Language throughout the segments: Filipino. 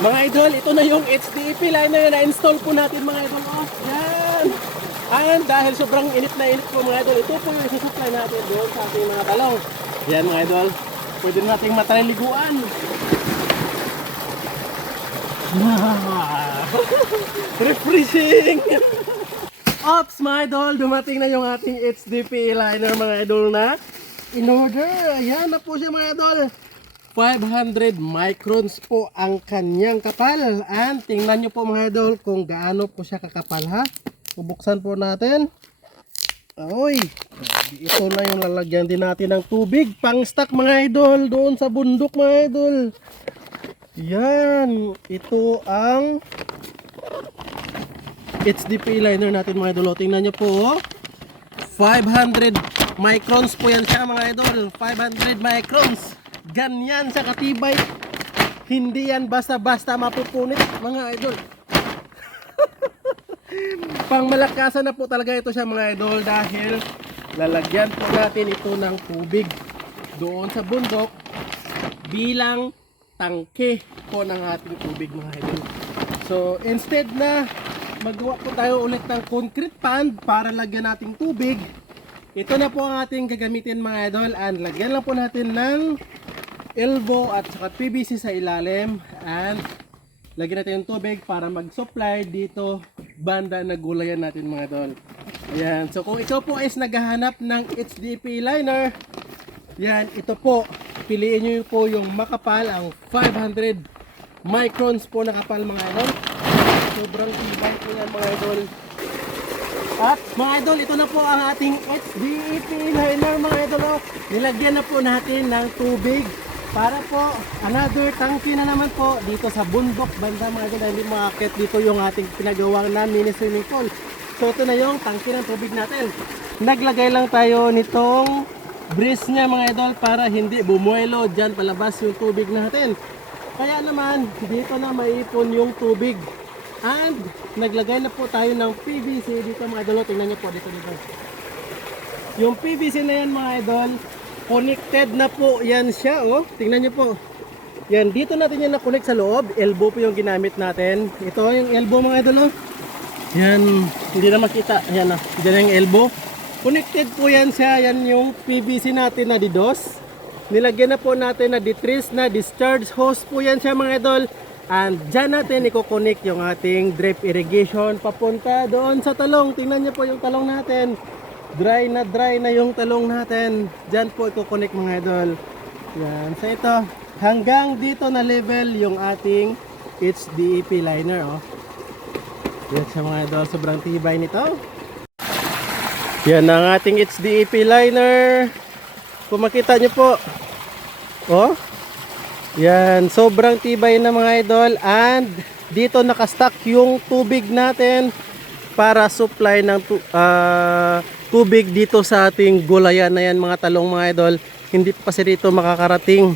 Mga idol, ito na yung HDPE liner na install po natin mga idol. Oh, yan. And dahil sobrang init na init po mga idol, ito po yung isusupply natin doon sa ating mga talong. Yan mga idol, pwede nating mataliguan. Refreshing! Ops mga idol, dumating na yung ating HDPE liner mga idol na in order. Ayan na po siya mga idol. 500 microns po ang kanyang kapal. And tingnan nyo po mga idol kung gaano po siya kakapal ha. Bubuksan po natin. Oy, ito na yung lalagyan din natin ng tubig. Pang stock mga idol doon sa bundok mga idol. Yan, ito ang HDPE liner natin mga idol. Tingnan nyo po. 500 microns po yan siya mga idol. 500 microns. Ganyan sa katibay. Hindi yan basta-basta mapupunit mga idol. Pangmalakasan na po talaga ito siya mga idol. Dahil lalagyan po natin ito ng tubig doon sa bundok bilang tangke po ng ating tubig mga idol. So instead na magawa po tayo ulit ng concrete pond para lagyan nating tubig, ito na po ang ating gagamitin mga idol. And lagyan lang po natin ng elbow at saka PVC sa ilalim. And lagyan natin yung tubig para mag-supply dito banda na gulayan natin mga idol. Ayan. So kung ikaw po is naghahanap ng HDPE liner, yan, ito po. Piliin nyo po yung makapal, ang 500 microns po na kapal mga idol. Sobrang tibay po yan mga idol. At mga idol, ito na po ang ating HDPE liner mga idol. Nilagyan na po natin ng tubig para po another tangke na naman po dito sa bundok banda mga idol. Hindi makakit dito yung ating pinagawang na mini swimming pool. So ito na yung tangke ng tubig natin. Naglagay lang tayo nitong breeze niya mga idol para hindi bumuelo dyan palabas yung tubig natin. Kaya naman dito na maipon yung tubig. And naglagay na po tayo ng PVC dito mga idol. Tingnan nyo po dito. Yung PVC na yan mga idol, connected na po yan siya. Oh. Tingnan nyo po. Yan, dito natin yan na-connect sa loob. Elbow po yung ginamit natin. Ito yung elbow mga idol. Oh. Yan, hindi na makita. Yan, oh. Diyan yung elbow. Connected po yan siya. Yan yung PVC natin na didos. Nilagyan na po natin na detrace na discharge hose po yan siya mga idol. And dyan natin i-connect yung ating drip irrigation papunta doon sa talong. Tingnan nyo po yung talong natin. Dry na yung talong natin. Dyan po i-connect mga idol. Yan. So ito, hanggang dito na level yung ating HDPE liner. Oh. Yan siya mga idol. Sobrang tibay nito. Yan ang ating HDPE liner. Kung makita nyo po. Oh. Yan. Sobrang tibay na mga idol. And dito nakastock yung tubig natin para supply ng tubig dito sa ating gulayan na yan mga talong mga idol. Hindi pa kasi dito makakarating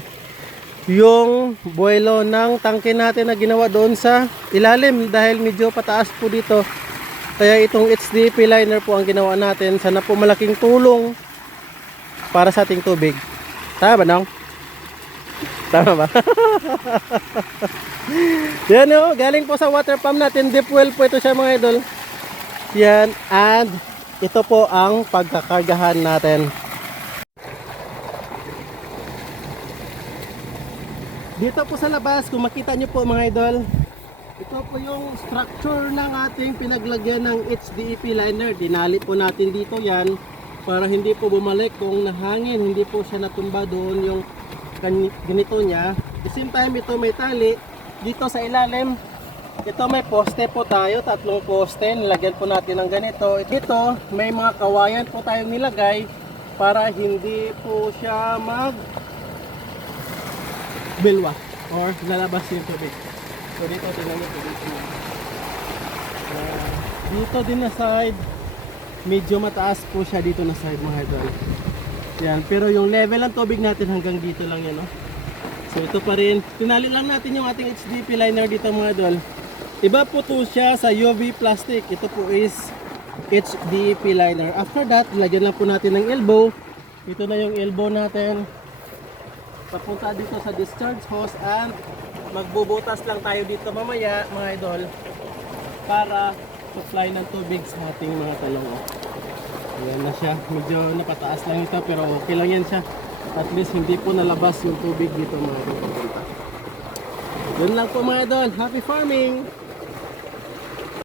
yung buwelo ng tangke natin na ginawa doon sa ilalim dahil medyo pataas po dito. Kaya itong HDPE liner po ang ginawa natin. Sana po malaking tulong para sa ating tubig. Tama ba nang? Tama ba? Yan o, galing po sa water pump natin. Deep well po ito siya mga idol. Yan, and ito po ang pagkakargahan natin. Dito po sa labas, kung makita nyo po mga idol, ito po yung structure ng ating pinaglagyan ng HDPE liner. Dinali po natin dito yan para hindi po bumalik kung nahangin, hindi po siya natumba doon yung ganito niya. At the same time, ito may tali dito sa ilalim. Ito may poste po tayo, 3 poste. Nilagyan po natin ng ganito. Ito may mga kawayan po tayong nilagay para hindi po siya bilwa or lalabas yung tubig. So dito tingnan niyo po dito. Dito din na side, medyo mataas po siya dito na side mga idol. Yan, pero yung level ng tubig natin hanggang dito lang yan, no? So ito pa rin, tinali lang natin yung ating HDPE liner dito mga idol. Iba po to siya sa UV plastic. Ito po is HDPE liner. After that, lagyan lang po natin ng elbow. Ito na yung elbow natin. Papunta dito sa discharge hose and magbubutas lang tayo dito mamaya mga idol para supply ng tubig sa ating mga talong. Ayan na siya, medyo napataas lang ito pero okay lang yan siya. At least hindi po nalabas yung tubig dito mga idol. Yun lang po mga idol, happy farming!